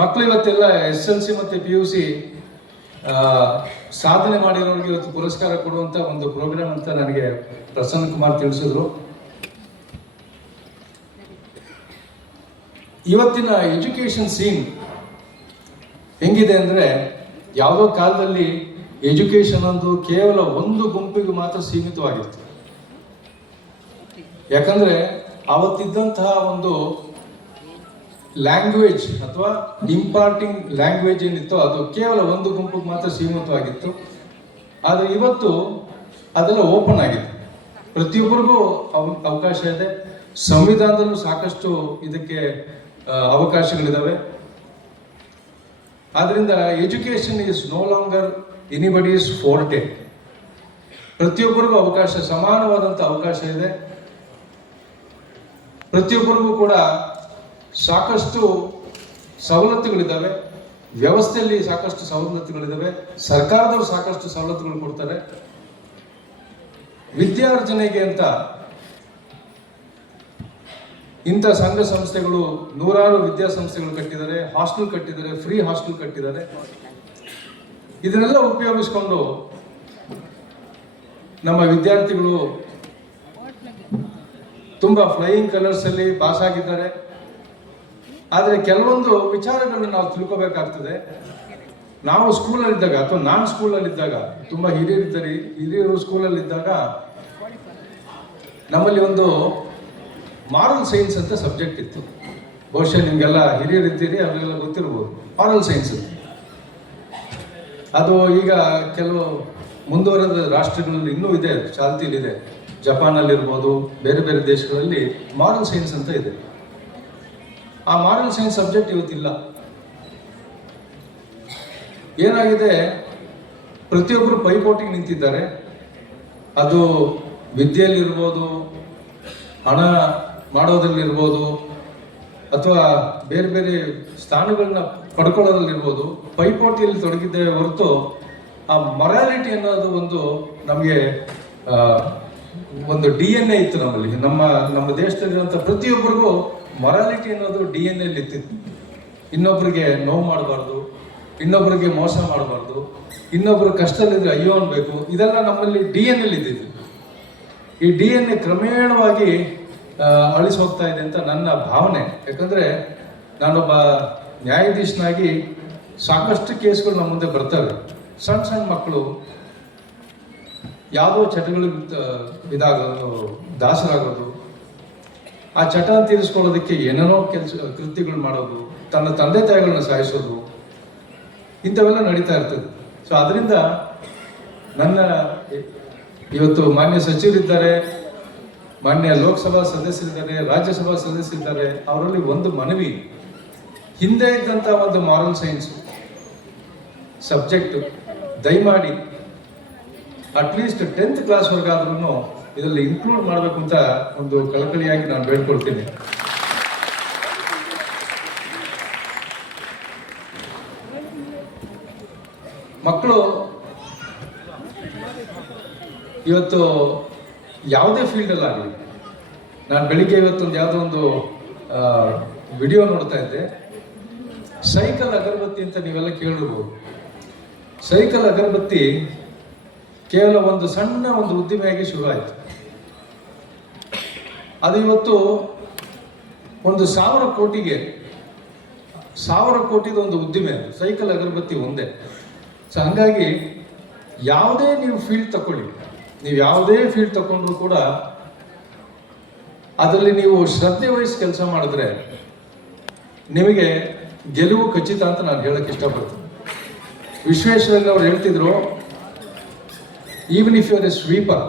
ಮಕ್ಕಳು ಇವತ್ತೆಲ್ಲ SLC ಮತ್ತು PUC ಸಾಧನೆ ಮಾಡಿರೋರಿಗೆ ಇವತ್ತು ಪುರಸ್ಕಾರ ಕೊಡುವಂಥ ಒಂದು ಪ್ರೋಗ್ರಾಮ್ ಅಂತ ನನಗೆ ಪ್ರಸನ್ನ ಕುಮಾರ್ ತಿಳಿಸಿದ್ರು. ಇವತ್ತಿನ ಎಜುಕೇಷನ್ ಸೀನ್ ಹೆಂಗಿದೆ ಅಂದರೆ, ಯಾವುದೋ ಕಾಲದಲ್ಲಿ ಎಜುಕೇಷನ್ ಅಂದು ಕೇವಲ ಒಂದು ಗುಂಪಿಗೆ ಮಾತ್ರ ಸೀಮಿತವಾಗಿತ್ತು. ಯಾಕಂದರೆ ಅವತ್ತಿದ್ದಂತಹ ಒಂದು ಲ್ಯಾಂಗ್ವೇಜ್ ಅಥವಾ ಇಂಪಾರ್ಟಿಂಗ್ ಲ್ಯಾಂಗ್ವೇಜ್ ಏನಿತ್ತು ಅದು ಕೇವಲ ಒಂದು ಗುಂಪಿಗೆ ಮಾತ್ರ ಸೀಮಿತವಾಗಿತ್ತು. ಆದರೆ ಇವತ್ತು ಅದೆಲ್ಲ ಓಪನ್ ಆಗಿದೆ, ಪ್ರತಿಯೊಬ್ಬರಿಗೂ ಅವಕಾಶ ಇದೆ. ಸಂವಿಧಾನದಲ್ಲೂ ಸಾಕಷ್ಟು ಇದಕ್ಕೆ ಅವಕಾಶಗಳಿದ್ದಾವೆ. ಆದ್ದರಿಂದ education is no longer anybody's forte. ಪ್ರತಿಯೊಬ್ಬರಿಗೂ ಅವಕಾಶ, ಸಮಾನವಾದಂಥ ಅವಕಾಶ ಇದೆ. ಪ್ರತಿಯೊಬ್ಬರಿಗೂ ಕೂಡ ಸಾಕಷ್ಟು ಸವಲತ್ತುಗಳಿದ್ದಾವೆ, ವ್ಯವಸ್ಥೆಯಲ್ಲಿ ಸಾಕಷ್ಟು ಸವಲತ್ತುಗಳಿದ್ದಾವೆ, ಸರ್ಕಾರದವರು ಸಾಕಷ್ಟು ಸವಲತ್ತುಗಳು ಕೊಡ್ತಾರೆ. ವಿದ್ಯಾರ್ಜನೆಗೆ ಅಂತ ಇಂಥ ಸಂಘ ಸಂಸ್ಥೆಗಳು ನೂರಾರು ವಿದ್ಯಾಸಂಸ್ಥೆಗಳು ಕಟ್ಟಿದ್ದಾರೆ, ಹಾಸ್ಟೆಲ್ ಕಟ್ಟಿದ್ದಾರೆ, ಫ್ರೀ ಹಾಸ್ಟೆಲ್ ಕಟ್ಟಿದ್ದಾರೆ. ಇದನ್ನೆಲ್ಲ ಉಪಯೋಗಿಸ್ಕೊಂಡು ನಮ್ಮ ವಿದ್ಯಾರ್ಥಿಗಳು ತುಂಬ ಫ್ಲೈಯಿಂಗ್ ಕಲರ್ಸಲ್ಲಿ ಪಾಸ್ ಆಗಿದ್ದಾರೆ. ಆದರೆ ಕೆಲವೊಂದು ವಿಚಾರಗಳನ್ನು ನಾವು ತಿಳ್ಕೋಬೇಕಾಗ್ತದೆ. ನಾವು ಸ್ಕೂಲಲ್ಲಿದ್ದಾಗ ಅಥವಾ ನಾನು ಸ್ಕೂಲಲ್ಲಿದ್ದಾಗ, ತುಂಬ ಹಿರಿಯರು ಸ್ಕೂಲಲ್ಲಿದ್ದಾಗ ನಮ್ಮಲ್ಲಿ ಒಂದು ಮಾರಲ್ ಸೈನ್ಸ್ ಅಂತ ಸಬ್ಜೆಕ್ಟ್ ಇತ್ತು. ಬಹುಶಃ ನಿಮಗೆಲ್ಲ ಹಿರಿಯರಿದ್ದೀರಿ, ಅವರಿಗೆಲ್ಲ ಗೊತ್ತಿರ್ಬೋದು ಮಾರಲ್ ಸೈನ್ಸ್. ಅದು ಈಗ ಕೆಲವು ಮುಂದುವರೆದ ರಾಷ್ಟ್ರಗಳಲ್ಲಿ ಇನ್ನೂ ಇದೆ, ಚಾಲ್ತಿಯಲ್ಲಿದೆ. ಜಪಾನಲ್ಲಿರ್ಬೋದು, ಬೇರೆ ಬೇರೆ ದೇಶಗಳಲ್ಲಿ ಮಾರಲ್ ಸೈನ್ಸ್ ಅಂತ ಇದೆ. ಆ ಮಾರಲ್ ಸೈನ್ಸ್ ಸಬ್ಜೆಕ್ಟ್ ಇವತ್ತಿಲ್ಲ. ಏನಾಗಿದೆ, ಪ್ರತಿಯೊಬ್ಬರು ಪೈಪೋಟಿಗೆ ನಿಂತಿದ್ದಾರೆ. ಅದು ವಿದ್ಯೆಯಲ್ಲಿರ್ಬೋದು, ಹಣ ಮಾಡೋದ್ರಲ್ಲಿರ್ಬೋದು, ಅಥವಾ ಬೇರೆ ಬೇರೆ ಸ್ಥಾನಗಳನ್ನ ಪಡ್ಕೊಳ್ಳೋದ್ರಲ್ಲಿರ್ಬೋದು, ಪೈಪೋಟಿಯಲ್ಲಿ ತೊಡಗಿದ್ದೇವೆ ಹೊರತು ಆ ಮೊರಾಲಿಟಿ ಅನ್ನೋದು ಒಂದು ನಮಗೆ ಒಂದು DNA ಇತ್ತು ನಮ್ಮಲ್ಲಿ. ನಮ್ಮ ದೇಶದಲ್ಲಿರುವಂಥ ಪ್ರತಿಯೊಬ್ಬರಿಗೂ ಮೊರಾಲಿಟಿ ಅನ್ನೋದು DNA ಇತ್ತಿತ್ತು. ಇನ್ನೊಬ್ಬರಿಗೆ ನೋವು ಮಾಡಬಾರ್ದು, ಇನ್ನೊಬ್ಬರಿಗೆ ಮೋಸ ಮಾಡಬಾರ್ದು, ಇನ್ನೊಬ್ಬರು ಕಷ್ಟದಲ್ಲಿದ್ರೆ ಅಯ್ಯೋ ಅನ್ಬೇಕು. ಇದೆಲ್ಲ ನಮ್ಮಲ್ಲಿ DNA ಇದ್ದಿದ್ದು. ಈ DNA ಕ್ರಮೇಣವಾಗಿ ಅಳಿಸಿ ಹೋಗ್ತಾ ಇದೆ ಅಂತ ನನ್ನ ಭಾವನೆ. ಯಾಕಂದರೆ ನಾನೊಬ್ಬ ನ್ಯಾಯಾಧೀಶನಾಗಿ ಸಾಕಷ್ಟು ಕೇಸ್ಗಳು ನಮ್ಮ ಮುಂದೆ ಬರ್ತವೆ. ಸಣ್ಣ ಸಣ್ಣ ಮಕ್ಕಳು ಯಾವುದೋ ಚಟಗಳಿಗೆ ದಾಸರಾಗೋದು, ಆ ಚಟ ತೀರಿಸ್ಕೊಳ್ಳೋದಕ್ಕೆ ಏನೇನೋ ಕೃತ್ಯಗಳು ಮಾಡೋದು, ತನ್ನ ತಂದೆ ತಾಯಿಗಳನ್ನ ಸಾಯಿಸೋದು, ಇಂಥವೆಲ್ಲ ನಡೀತಾ ಇರ್ತದೆ. ಸೊ ಅದರಿಂದ ನನ್ನ ಇವತ್ತು ಮಾನ್ಯ ಸಚಿವರಿದ್ದಾರೆ, ಮಾನ್ಯ ಲೋಕಸಭಾ ಸದಸ್ಯರಿದ್ದಾರೆ, ರಾಜ್ಯಸಭಾ ಸದಸ್ಯರಿದ್ದಾರೆ. ಅವರಲ್ಲಿ ಒಂದು ಮನವಿ, ಹಿಂದೆ ಇದ್ದಂಥ ಒಂದು ಮಾರಲ್ ಸೈನ್ಸ್ ಸಬ್ಜೆಕ್ಟು ದಯಮಾಡಿ ಅಟ್ಲೀಸ್ಟ್ 10th ಕ್ಲಾಸ್ವರೆಗಾದ್ರೂ ಇದರಲ್ಲಿ ಇನ್ಕ್ಲೂಡ್ ಮಾಡಬೇಕು ಅಂತ ಒಂದು ಕಳಕಳಿಯಾಗಿ ನಾನು ಬೇಡ್ಕೊಳ್ತೀನಿ. ಮಕ್ಕಳು ಇವತ್ತು ಯಾವುದೇ ಫೀಲ್ಡಲ್ಲಾಗಲಿ, ನಾನು ಬೆಳಿಗ್ಗೆ ಇವತ್ತೊಂದು ಯಾವುದೋ ಒಂದು ವಿಡಿಯೋ ನೋಡ್ತಾ ಇದ್ದೆ. ಸೈಕಲ್ ಅಗರಬತ್ತಿ ಅಂತ ನೀವೆಲ್ಲ ಕೇಳಿರ್ಬೋದು. ಸೈಕಲ್ ಅಗರಬತ್ತಿ ಕೇವಲ ಒಂದು ಸಣ್ಣ ಒಂದು ಉದ್ದಿಮೆಯಾಗಿ ಶುರು ಆಯಿತು. ಅದು ಇವತ್ತು ಒಂದು 1000 ಕೋಟಿದು ಒಂದು ಉದ್ದಿಮೆ, ಸೈಕಲ್ ಅಗರಬತ್ತಿ ಒಂದೇ. ಸೊ ಹಾಗಾಗಿ ಯಾವುದೇ ನೀವು ಫೀಲ್ಡ್ ತಗೊಳ್ಳಿ, ನೀವು ಯಾವುದೇ ಫೀಲ್ಡ್ ತಗೊಂಡ್ರು ಕೂಡ ಅದರಲ್ಲಿ ನೀವು ಶ್ರದ್ಧೆ ವಹಿಸಿ ಕೆಲಸ ಮಾಡಿದ್ರೆ ನಿಮಗೆ ಗೆಲುವು ಖಚಿತ ಅಂತ ನಾನು ಹೇಳಕ್ಕೆ ಇಷ್ಟಪಡ್ತೀನಿ. ವಿಶ್ವೇಶ್ವರಯ್ಯ ಅವರು ಹೇಳ್ತಿದ್ರು, even if you are a sweeper,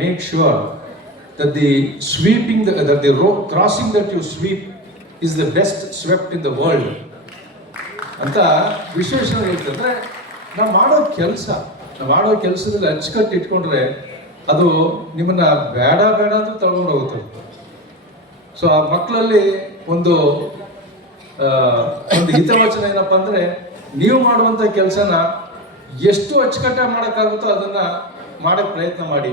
make sure that the sweeping, that the road crossing that you sweep is the best swept in the world ಅಂತ ವಿಶ್ವೇಶ್ವರಯ್ಯ ಹೇಳ್ತಿದ್ರೆ, ನಾವು ಮಾಡೋ ಕೆಲಸದಲ್ಲಿ ಅಚ್ಚುಕಟ್ಟು ಇಟ್ಕೊಂಡ್ರೆ ಅದು ನಿಮ್ಮನ್ನ ಬೇಡ ಅಂತ ತಗೊಂಡು ಹೋಗುತ್ತೆ. ಸೊ ಆ ಮಕ್ಕಳಲ್ಲಿ ಒಂದು ಹಿತವಚನ ಏನಪ್ಪ ಅಂದರೆ, ನೀವು ಮಾಡುವಂಥ ಕೆಲಸನ ಎಷ್ಟು ಅಚ್ಚುಕಟ್ಟಾಗಿ ಮಾಡೋಕ್ಕಾಗುತ್ತೋ ಅದನ್ನು ಮಾಡೋಕ್ಕೆ ಪ್ರಯತ್ನ ಮಾಡಿ.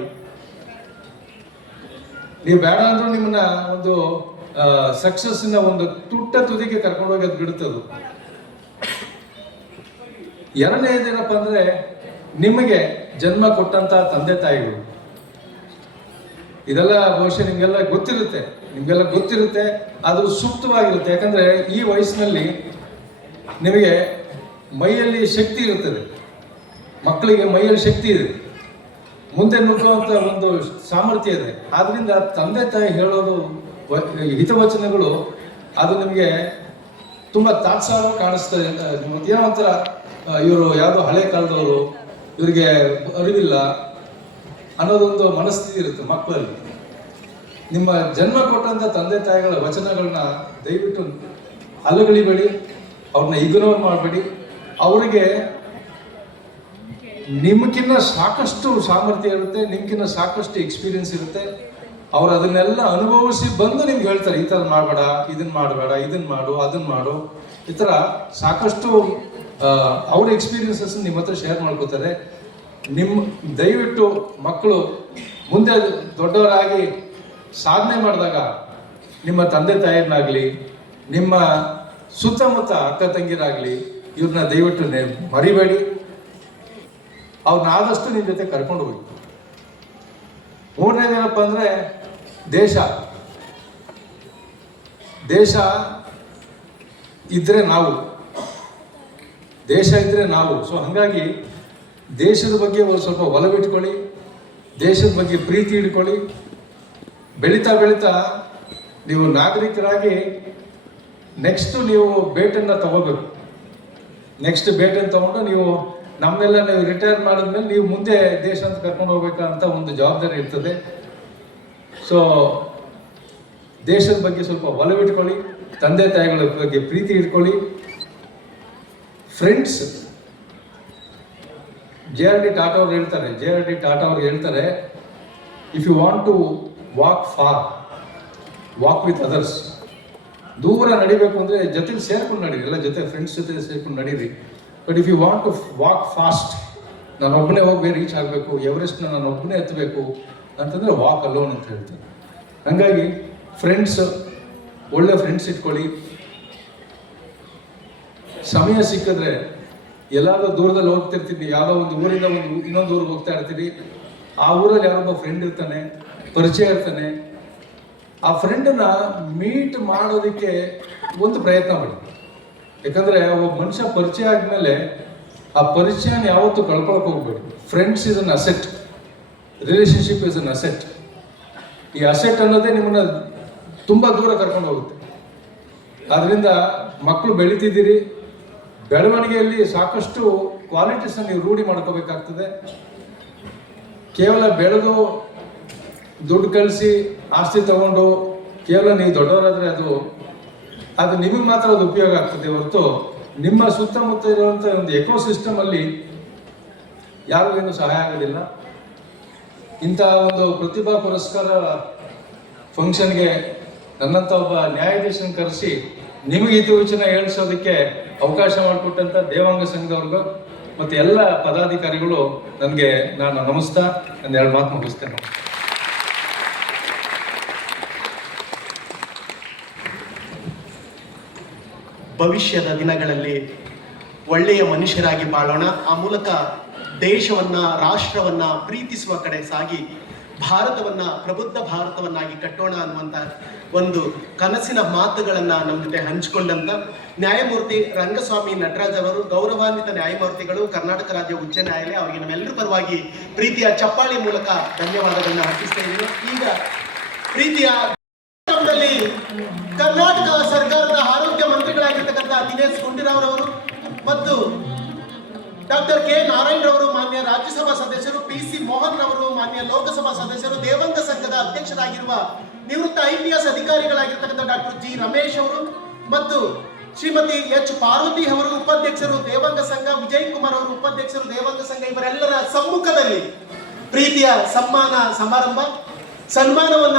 ನೀವು ಬೇಡ ಅಂದ್ರೂ ನಿಮ್ಮನ್ನ ಒಂದು ಸಕ್ಸಸ್ಸಿನ ಒಂದು ತುದಿಗೆ ಕರ್ಕೊಂಡೋಗಿ ಅದು ಬಿಡುತ್ತದು. ಎರಡನೇದೇನಪ್ಪ ಅಂದ್ರೆ ನಿಮಗೆ ಜನ್ಮ ಕೊಟ್ಟಂತ ತಂದೆ ತಾಯಿಗಳು. ಇದೆಲ್ಲ ಬಹುಶಃ ನಿಮ್ಗೆಲ್ಲ ಗೊತ್ತಿರುತ್ತೆ, ಅದು ಸೂಕ್ತವಾಗಿರುತ್ತೆ. ಯಾಕಂದ್ರೆ ಈ ವಯಸ್ಸಿನಲ್ಲಿ ನಿಮಗೆ ಮೈಯಲ್ಲಿ ಶಕ್ತಿ ಇರುತ್ತದೆ, ಮಕ್ಕಳಿಗೆ ಮೈಯಲ್ಲಿ ಶಕ್ತಿ ಇದೆ, ಮುಂದೆ ನುಗ್ಗುವಂತ ಒಂದು ಸಾಮರ್ಥ್ಯ ಇದೆ. ಆದ್ರಿಂದ ತಂದೆ ತಾಯಿ ಹೇಳೋದು ಹಿತವಚನಗಳು ಅದು ನಿಮಗೆ ತುಂಬಾ ತಾತ್ಸಾರ ಕಾಣಿಸ್ತದೆ. ಏನೋ ಒಂಥರ ಇವರು ಯಾವುದೋ ಹಳೆ ಕಾಲದವರು, ಇವರಿಗೆ ಅರಿವಿಲ್ಲ ಅನ್ನೋದೊಂದು ಮನಸ್ಥಿತಿ ಇರುತ್ತೆ ಮಕ್ಕಳಲ್ಲಿ. ನಿಮ್ಮ ಜನ್ಮ ಕೊಟ್ಟಂತ ತಂದೆ ತಾಯಿಗಳ ವಚನಗಳನ್ನ ದಯವಿಟ್ಟು ಅಲುಗಳಿಬೇಡಿ, ಅವ್ರನ್ನ ಇಗ್ನೋರ್ ಮಾಡಬೇಡಿ. ಅವರಿಗೆ ನಿಮ್ಗಿನ್ನ ಸಾಕಷ್ಟು ಸಾಮರ್ಥ್ಯ ಇರುತ್ತೆ, ನಿಮ್ಗಿನ್ನ ಸಾಕಷ್ಟು ಎಕ್ಸ್ಪೀರಿಯನ್ಸ್ ಇರುತ್ತೆ. ಅವ್ರು ಅದನ್ನೆಲ್ಲ ಅನುಭವಿಸಿ ಬಂದು ನಿಮ್ಗೆ ಹೇಳ್ತಾರೆ, ಈ ಥರ ಮಾಡಬೇಡ, ಇದನ್ನ ಮಾಡು, ಅದನ್ನ ಮಾಡು. ಈ ಥರ ಸಾಕಷ್ಟು ಅವ್ರ ಎಕ್ಸ್ಪೀರಿಯನ್ಸಸ್ ನಿಮ್ಮ ಹತ್ರ ಶೇರ್ ಮಾಡ್ಕೋತಾರೆ. ದಯವಿಟ್ಟು ಮಕ್ಕಳು ಮುಂದೆ ದೊಡ್ಡವರಾಗಿ ಸಾಧನೆ ಮಾಡಿದಾಗ ನಿಮ್ಮ ತಂದೆ ತಾಯಿಯನ್ನಾಗಲಿ, ನಿಮ್ಮ ಸುತ್ತಮುತ್ತ ಅಕ್ಕ ತಂಗಿರಾಗಲಿ, ಇವ್ರನ್ನ ದಯವಿಟ್ಟು ಮರಿಬೇಡಿ. ಅವ್ರನ್ನ ಆದಷ್ಟು ನಿಮ್ಮ ಜೊತೆ ಕರ್ಕೊಂಡು ಹೋಗಿ. ಮೂರನೇದೇನಪ್ಪ ಅಂದರೆ ದೇಶ ಇದ್ರೆ ನಾವು. ಸೊ ಹಾಗಾಗಿ ದೇಶದ ಬಗ್ಗೆ ಒಂದು ಸ್ವಲ್ಪ ಒಲವಿಟ್ಕೊಳ್ಳಿ, ದೇಶದ ಬಗ್ಗೆ ಪ್ರೀತಿ ಇಟ್ಕೊಳ್ಳಿ. ಬೆಳೀತಾ ನೀವು ನಾಗರಿಕರಾಗಿ ನೆಕ್ಸ್ಟ್ ನೀವು ಬೇಟನ್ನು ತಗೋಬೇಕು. ನೆಕ್ಸ್ಟ್ ಬೇಟನ್ನು ತಗೊಂಡು ನೀವು ನಮ್ಮನ್ನೆಲ್ಲ ನೀವು ರಿಟೈರ್ ಮಾಡಿದ್ಮೇಲೆ ನೀವು ಮುಂದೆ ದೇಶ ಅಂತ ಕರ್ಕೊಂಡು ಹೋಗ್ಬೇಕಂತ ಒಂದು ಜವಾಬ್ದಾರಿ ಇರ್ತದೆ. ಸೊ ದೇಶದ ಬಗ್ಗೆ ಸ್ವಲ್ಪ ಒಲವಿಟ್ಕೊಳ್ಳಿ, ತಂದೆ ತಾಯಿಗಳ ಬಗ್ಗೆ ಪ್ರೀತಿ ಇಟ್ಕೊಳ್ಳಿ. ಫ್ರೆಂಡ್ಸ್, JRD ಟಾಟಾ ಅವ್ರು ಹೇಳ್ತಾರೆ, if you want to walk far, walk with others. ದೂರ ನಡಿಬೇಕು ಅಂದರೆ ಜೊತೆಲಿ ಸೇರ್ಕೊಂಡು ನಡೀರಿ, ಎಲ್ಲ ಜೊತೆ ಫ್ರೆಂಡ್ಸ್ ಜೊತೆ ಸೇರ್ಕೊಂಡು ನಡೀರಿ. But if you want to walk fast, ನಾನು ಒಬ್ಬನೇ ಹೋಗಿ ರೀಚ್ ಆಗಬೇಕು, ಎವರೆಸ್ಟ್ನ ನಾನು ಒಬ್ಬನೇ ಎತ್ತಬೇಕು ಅಂತಂದರೆ ವಾಕ್ ಅಲೋನ್ ಅಂತ ಹೇಳ್ತಾರೆ. ಹಾಗಾಗಿ ಒಳ್ಳೆ ಫ್ರೆಂಡ್ಸ್ ಇಟ್ಕೊಳ್ಳಿ. ಸಮಯ ಸಿಕ್ಕಿದ್ರೆ ಎಲ್ಲಾದ್ರೂ ದೂರದಲ್ಲಿ ಹೋಗ್ತಿರ್ತೀನಿ, ಯಾವುದೋ ಒಂದು ಊರಿಂದ ಇನ್ನೊಂದು ಊರಿಗೆ ಹೋಗ್ತಾ ಇರ್ತೀರಿ. ಆ ಊರಲ್ಲಿ ಯಾರೊಬ್ಬ ಫ್ರೆಂಡ್ ಇರ್ತಾನೆ, ಪರಿಚಯ ಇರ್ತಾನೆ. ಆ ಫ್ರೆಂಡನ್ನ ಮೀಟ್ ಮಾಡೋದಕ್ಕೆ ಒಂದು ಪ್ರಯತ್ನ ಮಾಡಿ. ಯಾಕಂದ್ರೆ ಒಬ್ಬ ಮನುಷ್ಯ ಪರಿಚಯ ಆದ್ಮೇಲೆ ಆ ಪರಿಚಯನ ಯಾವತ್ತೂ ಕಳ್ಕೊಳಕ್ ಹೋಗ್ಬೇಡಿ. Friends is an asset, relationship is an asset. ಈ ಅಸೆಟ್ ಅನ್ನೋದೇ ನಿಮ್ಮನ್ನ ತುಂಬಾ ದೂರ ಕರ್ಕೊಂಡು ಹೋಗುತ್ತೆ. ಆದ್ರಿಂದ ಮಕ್ಕಳು ಬೆಳೀತಿದ್ದೀರಿ, ಬೆಳವಣಿಗೆಯಲ್ಲಿ ಸಾಕಷ್ಟು ಕ್ವಾಲಿಟೀಸ್ ನೀವು ರೂಢಿ ಮಾಡ್ಕೋಬೇಕಾಗ್ತದೆ. ಕೇವಲ ಬೆಳೆದು ದುಡ್ಡು ಕಳಿಸಿ ಆಸ್ತಿ ತಗೊಂಡು ಕೇವಲ ನೀವು ದೊಡ್ಡವರಾದ್ರೆ ಅದು ನಿಮಗೆ ಮಾತ್ರ ಅದು ಉಪಯೋಗ ಆಗ್ತದೆ ಹೊರತು ನಿಮ್ಮ ಸುತ್ತಮುತ್ತ ಇರುವಂಥ ಒಂದು ಎಕೋಸಿಸ್ಟಮ್ ಅಲ್ಲಿ ಯಾರಿಗೇನು ಸಹಾಯ ಆಗೋದಿಲ್ಲ. ಇಂಥ ಒಂದು ಪ್ರತಿಭಾ ಪುರಸ್ಕಾರ ಫಂಕ್ಷನ್ಗೆ ನನ್ನಂಥ ಒಬ್ಬ ನ್ಯಾಯಾಧೀಶನ ಕರೆಸಿ ನಿಮಗೆ ಹಿತವಚನ ಹೇಳಿಸೋದಕ್ಕೆ ಅವಕಾಶ ಮಾಡಿಕೊಟ್ಟಂಥ ದೇವಾಂಗ ಸಂಘದವ್ರಿಗೂ ಮತ್ತು ಎಲ್ಲ ಪದಾಧಿಕಾರಿಗಳು ನಾನು ನಮಸ್ತಾ ಒಂದು 2 ಮಾತು ಮುಗಿಸ್ತೇನೆ. ಭವಿಷ್ಯದ ದಿನಗಳಲ್ಲಿ ಒಳ್ಳೆಯ ಮನುಷ್ಯರಾಗಿ ಬಾಳೋಣ. ಆ ಮೂಲಕ ದೇಶವನ್ನ, ರಾಷ್ಟ್ರವನ್ನ ಪ್ರೀತಿಸುವ ಕಡೆ ಸಾಗಿ ಭಾರತವನ್ನ ಪ್ರಬುದ್ಧ ಭಾರತವನ್ನಾಗಿ ಕಟ್ಟೋಣ ಅನ್ನುವಂಥ ಒಂದು ಕನಸಿನ ಮಾತುಗಳನ್ನ ನಮ್ಮ ಜೊತೆ ಹಂಚಿಕೊಂಡಂತ ನ್ಯಾಯಮೂರ್ತಿ ರಂಗಸ್ವಾಮಿ ನಟರಾಜ್ ಅವರು, ಗೌರವಾನ್ವಿತ ನ್ಯಾಯಮೂರ್ತಿಗಳು, ಕರ್ನಾಟಕ ರಾಜ್ಯ ಉಚ್ಚ ನ್ಯಾಯಾಲಯ, ಅವರಿಗೆ ನಮ್ಮೆಲ್ಲರ ಪರವಾಗಿ ಪ್ರೀತಿಯ ಚಪ್ಪಾಳಿ ಮೂಲಕ ಧನ್ಯವಾದಗಳನ್ನ ಅರ್ಪಿಸ್ತಾ ಇದ್ದೀನಿ. ಈಗ ಪ್ರೀತಿಯ ಕರ್ನಾಟಕ ಸರ್ಕಾರದ ಆರೋಗ್ಯ ಮಂತ್ರಿಗಳಾಗಿರ್ತಕ್ಕಂಥ ದಿನೇಶ್ ಗುಂಡೂರಾವ್ ಅವರು ಮತ್ತು ಡಾಕ್ಟರ್ ಕೆ ನಾರಾಯಣ್ ರವರು, ಮಾನ್ಯ ರಾಜ್ಯಸಭಾ ಸದಸ್ಯರು, PC ಮೋಹನ್ ರವರು, ಮಾನ್ಯ ಲೋಕಸಭಾ ಸದಸ್ಯರು, ದೇವಾಂಗ ಸಂಘದ ಅಧ್ಯಕ್ಷರಾಗಿರುವ ನಿವೃತ್ತ IPS ಅಧಿಕಾರಿಗಳಾಗಿರ್ತಕ್ಕಂಥ ಡಾಕ್ಟರ್ G ರಮೇಶ್ ಅವರು ಮತ್ತು ಶ್ರೀಮತಿ H ಪಾರ್ವತಿ ಅವರು ಉಪಾಧ್ಯಕ್ಷರು ದೇವಾಂಗ ಸಂಘ, ವಿಜಯ್ ಕುಮಾರ್ ಅವರು ಉಪಾಧ್ಯಕ್ಷರು ದೇವಾಂಗ ಸಂಘ, ಇವರೆಲ್ಲರ ಸಮ್ಮುಖದಲ್ಲಿ ಪ್ರೀತಿಯ ಸನ್ಮಾನವನ್ನ